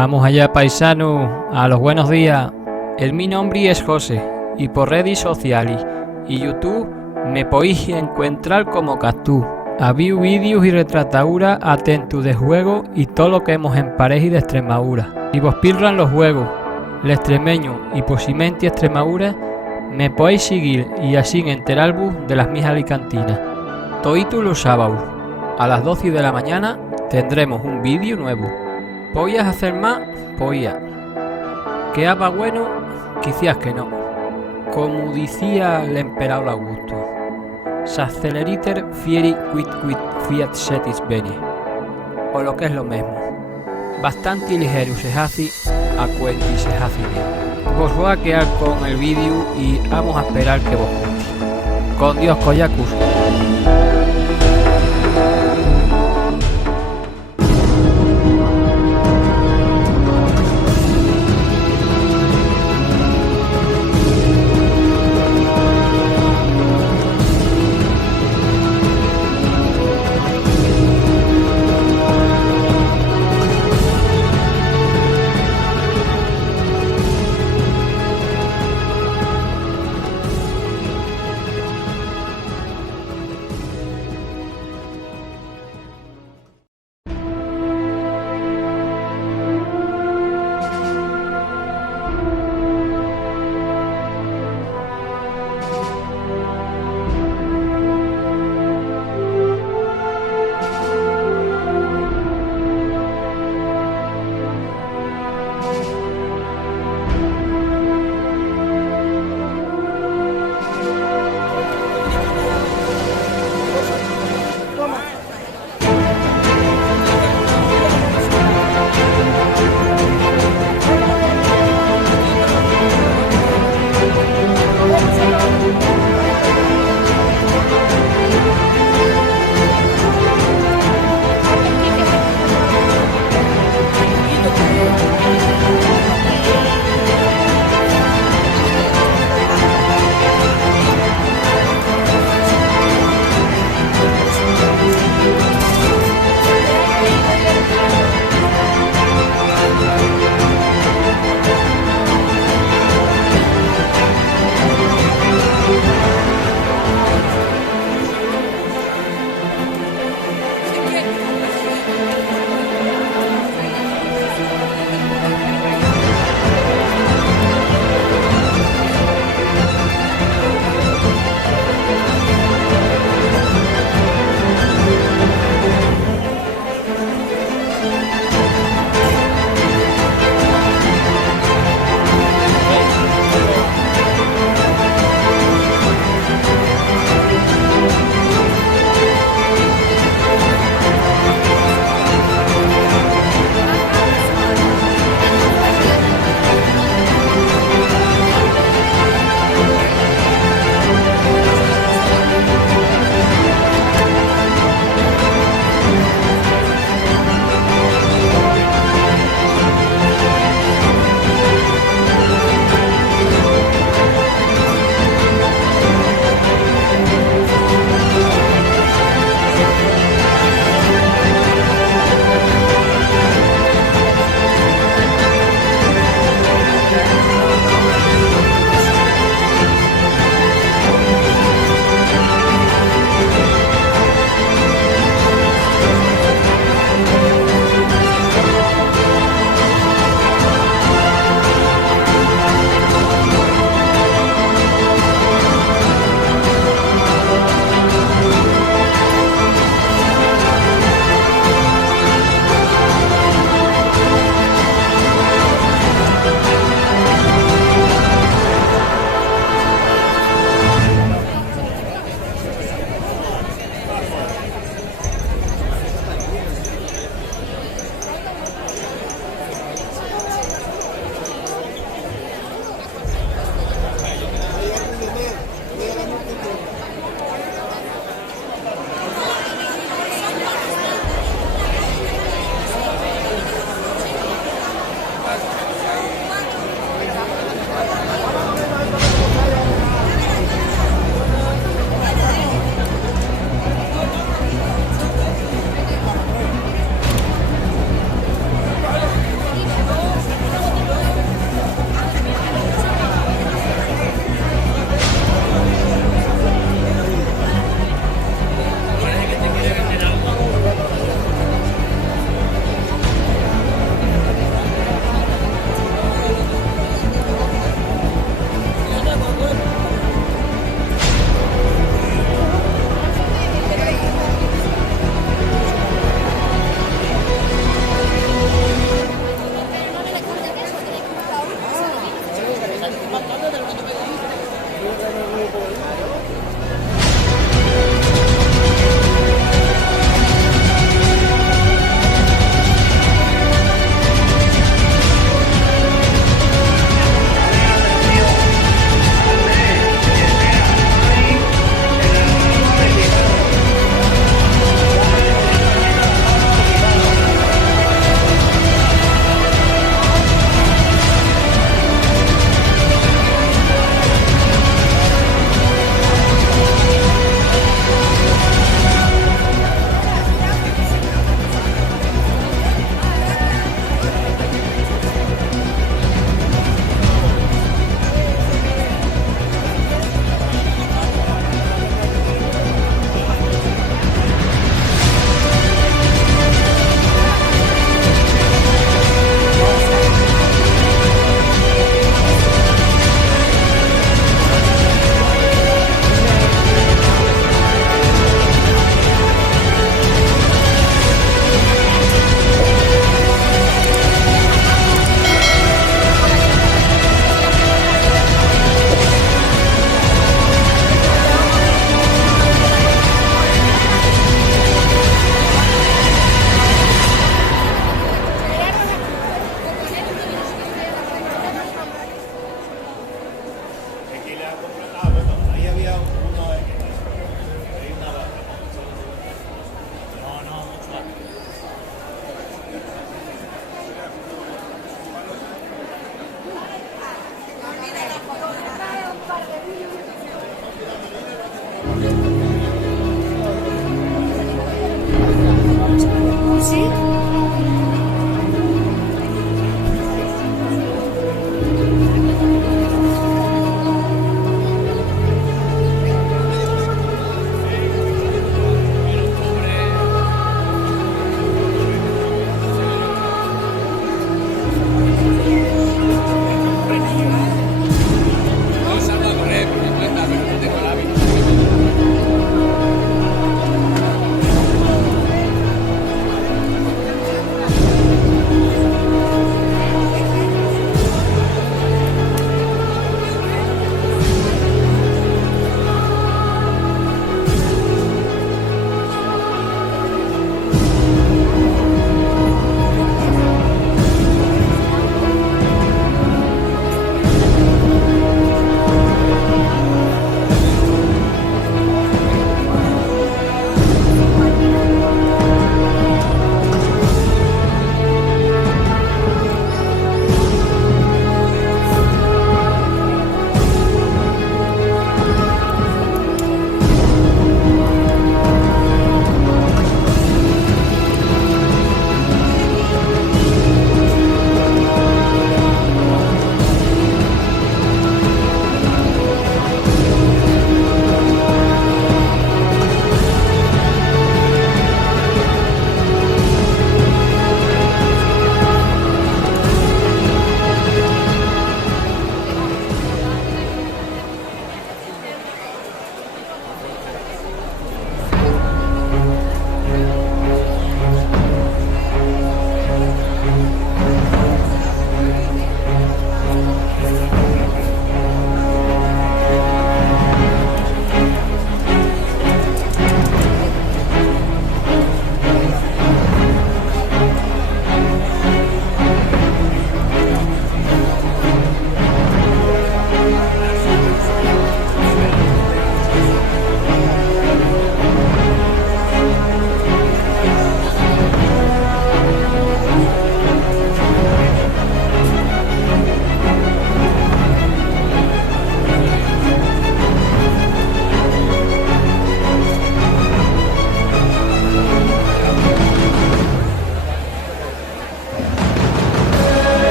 Vamos allá, paisano, a los buenos días. Mi nombre es José y por redes sociales y YouTube me podéis encontrar como Cactus. Había vídeos y retrataduras atentos de juego y todo lo que hemos en pareja de Extremadura. Si vos pillan los juegos, el extremeño y posiblemente Extremadura, me podéis seguir y así enteraros de las mis alicantinas. Todos los sábados a las 12 de la mañana tendremos un vídeo nuevo. ¿Podías hacer más? Podía. ¿Que haga bueno? Quizás que no. Como decía el emperador Augusto, s'acceleriter fieri quid fiat setis bene. O lo que es lo mismo, bastante ligero se hace a cuenta y se hace bien. Os voy a quedar con el vídeo y vamos a esperar que vos guste. Con Dios, Coyacus.